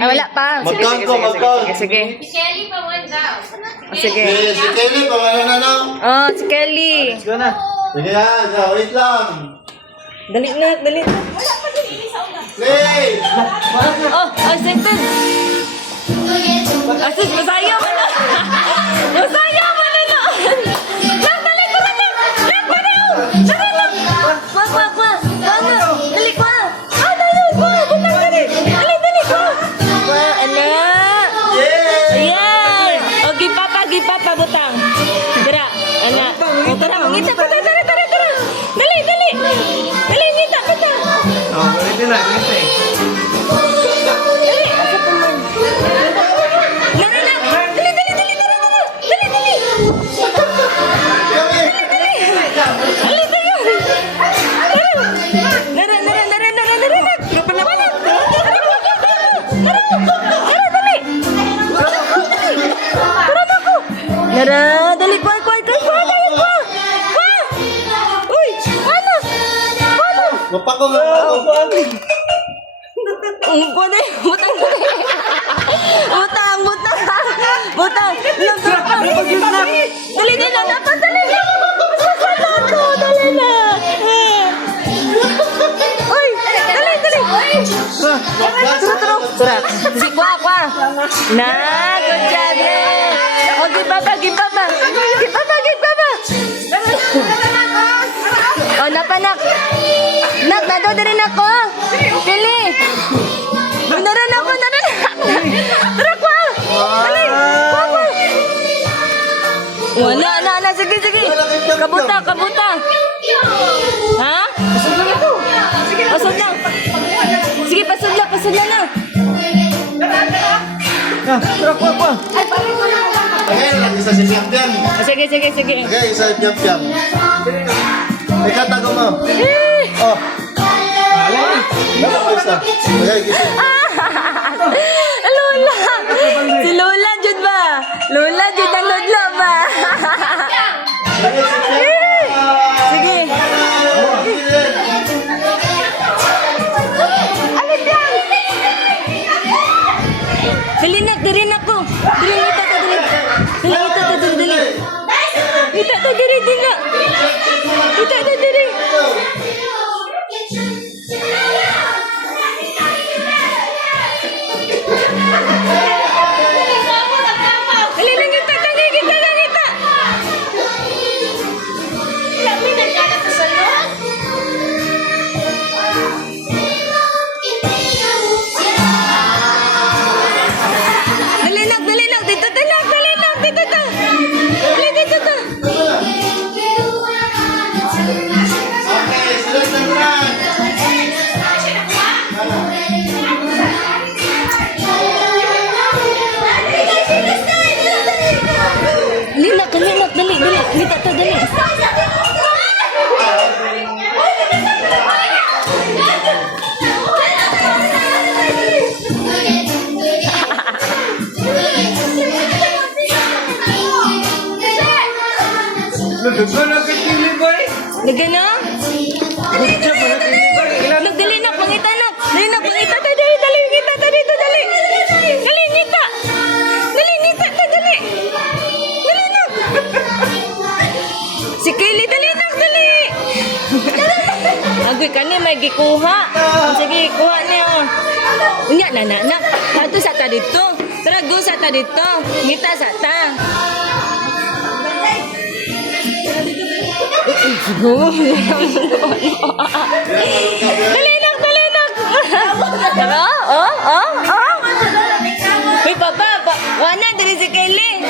Wala pa. Magkang ko, magkang. Sige. Si Kelly pa one daw. Sige. Si Kelly, pangano na lang. Oh, si Kelly. Sige na. Sige na, wait lang. Dali na, dali na. Play! Oh, second. Asus, masaya mo na. Masaya mo na na. Lang, dali ko na lang. Lang, dali. Dali lang. Kwa. Dali, kwa. Ah, dali, kwa. Butang, dali. Dali, kwa. Kwa, anak. Ayan. O, gipapa, butang. Tara, anak. O, tara, mangita. Tara. Dali. Dali, ngita, butang. Oh, pwede na, ngiti. Dali, asa pa man. Dali. Nara, dali, kwa. Uy, ano? Mapako. Butang. Dali na, dapat dali na. Masasalato, dali na. Uy, dali. Tara. Si kwa. Na, good job. O, gipapa. O, napanak. Nak, nado din ako. Pili. Nara na ako. Tara, kwa. Dali, kwa. Wala na. Sige. Kabuta. Ha? Pasod lang. Sige, pasod lang. Tara, kwa. Okay, isa si Piam-Piam. Sige. Okay, isa si Piam-Piam. Ikaw, tago mo. Oh. Dala ko isa. Okay, isa. Lola. Si Lola jud ba? Lola jud ang lodlo ba? Sige. Alin yan? Dali na ko. Dali. Kita to diri. Dali lang kita. Kami nagkalat sa salon. Dali lang. Dito. Okay, sunod na naman. Dali. Kita to, dali. Lagyan na? Dali na, pangita na. Dali, ngita ta dito, dali. Dali, ngita. Dali na. Si Kelly, dali. Agoy ka ni, may gikuha. Sige, kuha niya. Unya, na. Ato sa ta dito. Tara, go sa ta dito. Ngita sa ta. Dali lang. Tara, oh. Uy, papa, wala, dali si Kelly.